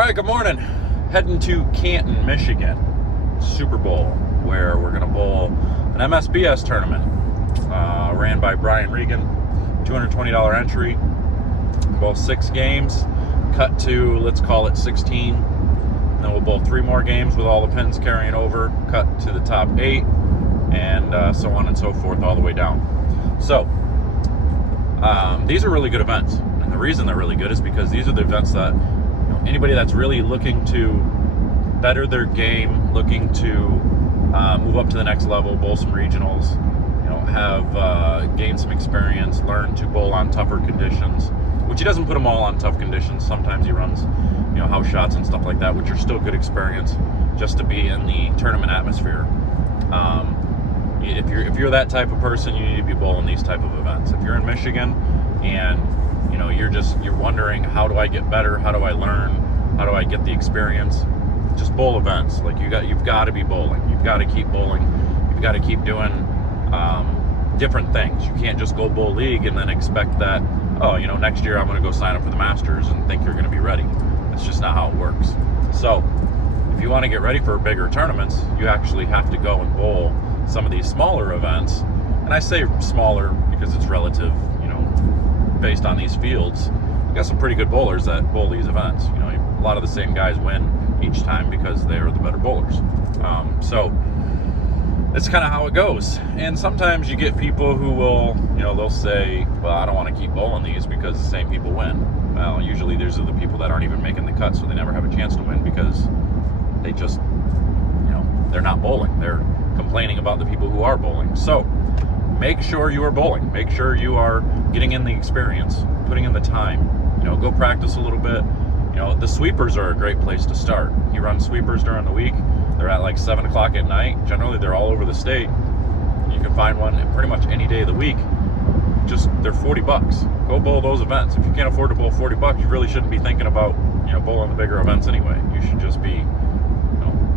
All right, good morning. Heading to Canton, Michigan, Super Bowl, where we're going to bowl an MSBS tournament ran by Brian Regan, $220 entry, bowl 6 games, cut to, let's call it 16. And then we'll bowl 3 more games with all the pins carrying over, cut to the top 8, and so on and so forth all the way down. So, these are really good events. And the reason they're really good is because these are the events that anybody that's really looking to better their game, looking to move up to the next level, bowl some regionals, have gained some experience, learn to bowl on tougher conditions, which he doesn't put them all on tough conditions. Sometimes he runs, house shots and stuff like that, which are still good experience just to be in the tournament atmosphere. If you're that type of person, you need to be bowling these type of events. If you're in Michigan and you're wondering, how do I get better? How do I learn? How do I get the experience? Just bowl events. Like you've got to be bowling. You've got to keep bowling. You've got to keep doing different things. You can't just go bowl league and then expect that, next year I'm going to go sign up for the Masters and think you're going to be ready. That's just not how it works. So if you want to get ready for bigger tournaments, you actually have to go and bowl some of these smaller events. And I say smaller because it's relative, based on these fields. You got some pretty good bowlers that bowl these events. A lot of the same guys win each time because they are the better bowlers. So it's kind of how it goes. And sometimes you get people who will, they'll say, well, I don't want to keep bowling these because the same people win. Well, usually these are the people that aren't even making the cut, so they never have a chance to win because they just, they're not bowling. They're complaining about the people who are bowling. So make sure you are bowling. Make sure you are getting in the experience, putting in the time. Go practice a little bit. The sweepers are a great place to start. You run sweepers during the week. They're at like 7 o'clock at night. Generally, they're all over the state. You can find one pretty much any day of the week. They're $40. Go bowl those events. If you can't afford to bowl $40, you really shouldn't be thinking about, bowling the bigger events anyway. You should just be,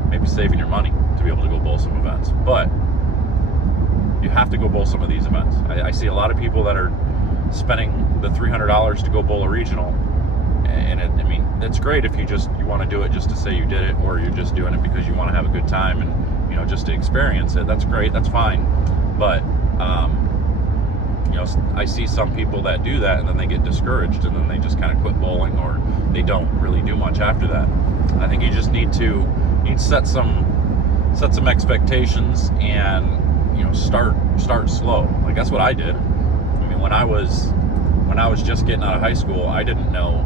maybe saving your money to be able to go bowl some events. But you have to go bowl some of these events. I see a lot of people that are spending the $300 to go bowl a regional, and it's great if you want to do it just to say you did it, or you're just doing it because you want to have a good time and just to experience it. That's great, that's fine. But I see some people that do that and then they get discouraged and then they just kind of quit bowling, or they don't really do much after that. I think you just need to set some expectations and start slow. Like that's what I did. When I was just getting out of high school, I didn't know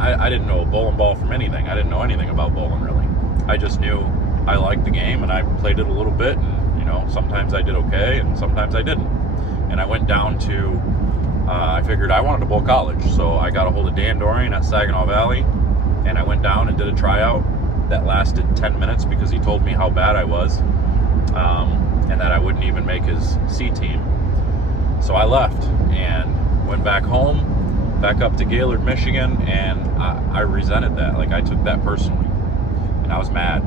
a bowling ball from anything. I didn't know anything about bowling really. I just knew I liked the game and I played it a little bit, and sometimes I did okay and sometimes I didn't. And I went down to I figured I wanted to bowl college, so I got a hold of Dan Dorian at Saginaw Valley, and I went down and did a tryout that lasted 10 minutes because he told me how bad I was, and that I wouldn't even make his C team. So I left and went back home, back up to Gaylord, Michigan, and I resented that. Like, I took that personally, and I was mad.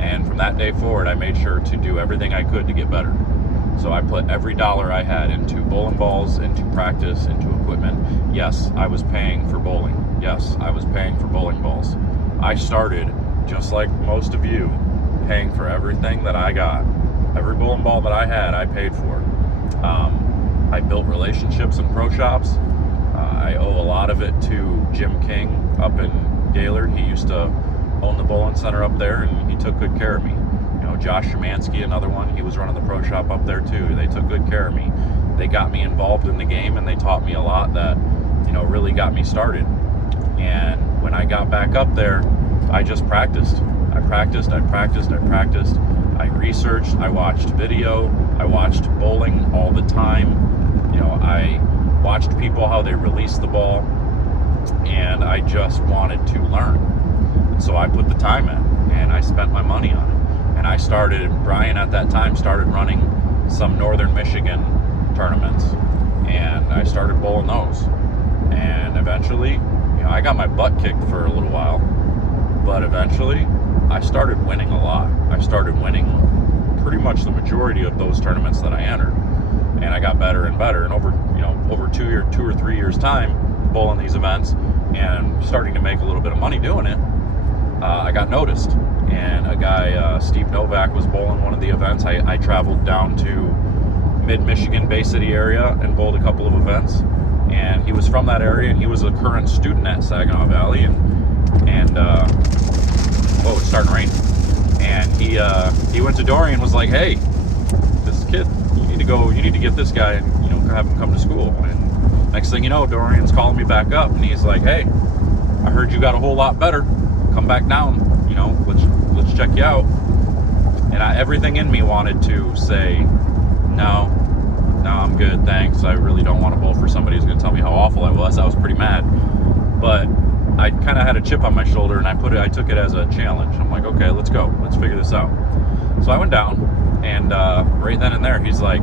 And from that day forward, I made sure to do everything I could to get better. So I put every dollar I had into bowling balls, into practice, into equipment. Yes, I was paying for bowling. Yes, I was paying for bowling balls. I started, just like most of you, paying for everything that I got. Every bowling ball that I had, I paid for. I built relationships in pro shops. I owe a lot of it to Jim King up in Gaylord. He used to own the bowling center up there, and he took good care of me. Josh Szymanski, another one, he was running the pro shop up there too. They took good care of me. They got me involved in the game, and they taught me a lot that, really got me started. And when I got back up there, I just practiced. I practiced. I researched, I watched video, I watched bowling all the time. I watched people, how they released the ball, and I just wanted to learn. And so I put the time in, and I spent my money on it. And Brian at that time started running some Northern Michigan tournaments, and I started bowling those. And eventually, I got my butt kicked for a little while, but eventually I started winning a lot. I started winning pretty much the majority of those tournaments that I entered, and I got better and better. And over 2 or 3 years time, bowling these events and starting to make a little bit of money doing it, I got noticed. And a guy, Steve Novak, was bowling one of the events. I traveled down to mid-Michigan, Bay City area and bowled a couple of events. And he was from that area, and he was a current student at Saginaw Valley. And oh, it's starting to rain. And he went to Dorian and was like, hey, this kid, you need to get this guy and, you know, have him come to school. And next thing you know, Dorian's calling me back up, and he's like, hey, I heard you got a whole lot better. Come back down, you know, let's check you out. And everything in me wanted to say, no, I'm good, thanks. I really don't want to bowl for somebody who's going to tell me how awful I was. I was pretty mad, but I kind of had a chip on my shoulder, and I took it as a challenge. I'm like, okay, let's go. Let's figure this out. So I went down, and right then and there, he's like,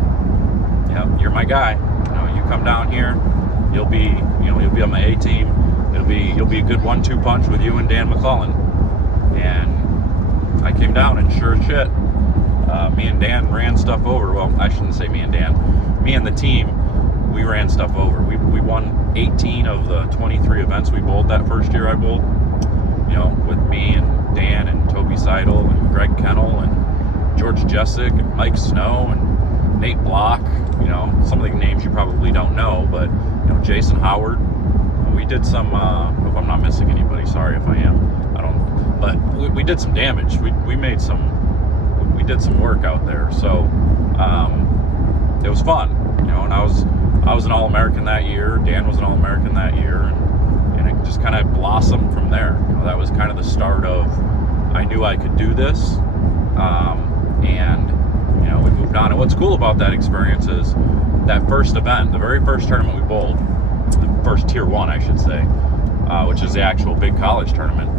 yeah, you're my guy. You know, you come down here, you'll be on my A team. You'll be a good 1-2 punch with you and Dan McClellan. And I came down, and sure as shit, me and Dan ran stuff over. Well, I shouldn't say me and Dan. Me and the team, we ran stuff over. We won 18 of the 23 events we bowled that first year I bowled. You know, with me and Dan and Toby Seidel and Greg Kennel and George Jessic and Mike Snow and Nate Block. You know, some of the names you probably don't know, but, you know, Jason Howard. We did some, hope I'm not missing anybody, sorry if I am, I don't, but we did some damage. We did some work out there, so it was fun, you know. And I was an All-American that year. Dan was an All-American that year, and it just kind of blossomed from there. You know, that was kind of the start of, I knew I could do this, and, you know, we moved on. And what's cool about that experience is that first event, the very first tournament we bowled, the first tier 1, I should say, which is the actual big college tournament.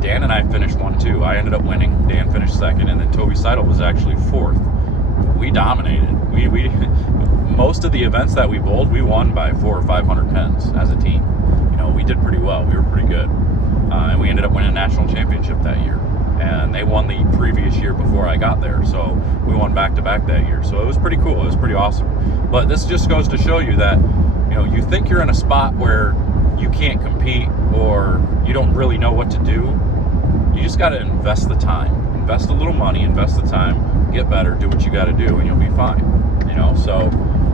Dan and I finished 1-2. I ended up winning. Dan finished second, and then Toby Seidel was actually fourth. We dominated. We most of the events that we bowled, we won by 400 or 500 pins as a team. You know, we did pretty well. We were pretty good, and we ended up winning a national championship that year. And they won the previous year before I got there, so we won back-to-back that year. So it was pretty cool. It was pretty awesome. But this just goes to show you that, you know, you think you're in a spot where you can't compete or you don't really know what to do. You just got to invest the time, invest a little money, invest the time, get better, do what you got to do, and you'll be fine. You know, so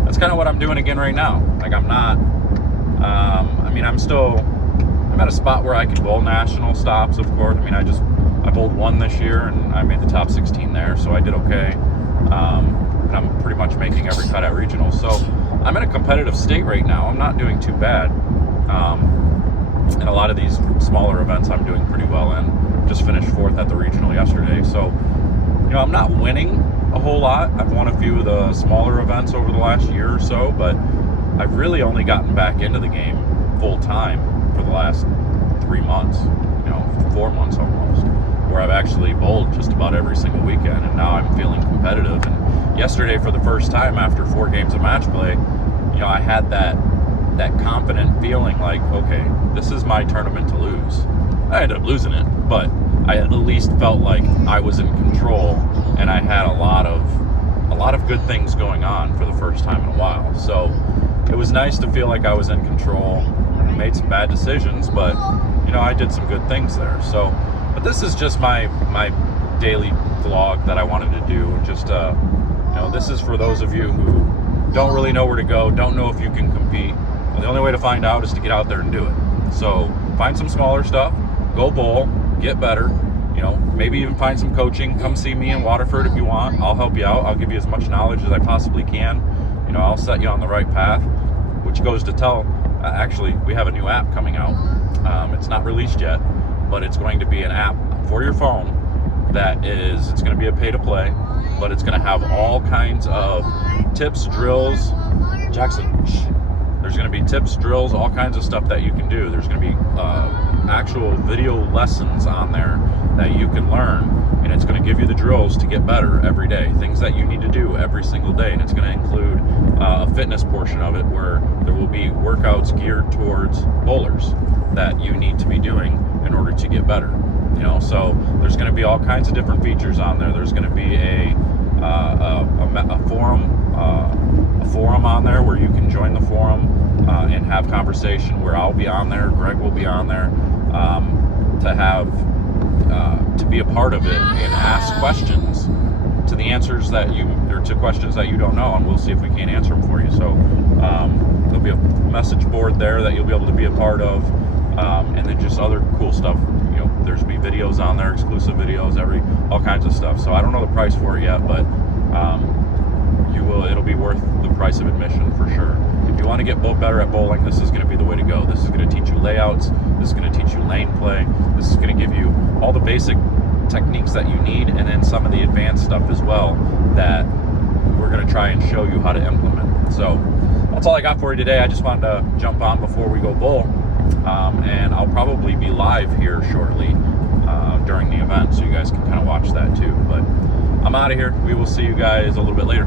that's kind of what I'm doing again right now. Like, I'm not, I mean, I'm at a spot where I can bowl national stops, of course. I mean, I bowled 1 this year, and I made the top 16 there, so I did okay. And I'm pretty much making every cut at regionals. So I'm in a competitive state right now. I'm not doing too bad. And a lot of these smaller events I'm doing pretty well in. Just finished 4th at the regional yesterday. So, you know, I'm not winning a whole lot. I've won a few of the smaller events over the last year or so, but I've really only gotten back into the game full time for the last 3 months, you know, 4 months almost, where I've actually bowled just about every single weekend, and now I'm feeling competitive. And yesterday, for the first time after 4 games of match play, you know, I had that confident feeling like, okay, this is my tournament to lose. I ended up losing it, but I at least felt like I was in control, and I had a lot of good things going on for the first time in a while. So it was nice to feel like I was in control. I made some bad decisions, but, you know, I did some good things there. So, but this is just my daily vlog that I wanted to do. Just, you know, this is for those of you who don't really know where to go, don't know if you can compete. Well, the only way to find out is to get out there and do it. So find some smaller stuff, go bowl, get better, you know, maybe even find some coaching. Come see me in Waterford if you want. I'll help you out. I'll give you as much knowledge as I possibly can. You know, I'll set you on the right path, which goes to tell, actually, we have a new app coming out. It's not released yet, but it's going to be an app for your phone it's going to be a pay-to-play, but it's going to have all kinds of tips, drills. Jackson, there's going to be tips, drills, all kinds of stuff that you can do. There's going to be actual video lessons on there that you can learn, and it's going to give you the drills to get better every day, things that you need to do every single day. And it's going to include a fitness portion of it where there will be workouts geared towards bowlers that you need to be doing in order to get better. You know, so there's going to be all kinds of different features on there. There's going to be a forum on there where you can join the forum and have conversation where I'll be on there, Greg will be on there, to be a part of it and ask questions to the answers that or to questions that you don't know, and we'll see if we can't answer them for you. So there'll be a message board there that you'll be able to be a part of, and then just other cool stuff. There's be videos on there, exclusive videos, all kinds of stuff. So I don't know the price for it yet, but it'll be worth the price of admission for sure. If you want to get better at bowling, this is going to be the way to go. This is going to teach you layouts. This is going to teach you lane play. This is going to give you all the basic techniques that you need, and then some of the advanced stuff as well that we're going to try and show you how to implement. So that's all I got for you today. I just wanted to jump on before we go bowl, and I'll probably be live here shortly during the event, so you guys can kind of watch that too. But I'm out of here. We will see you guys a little bit later.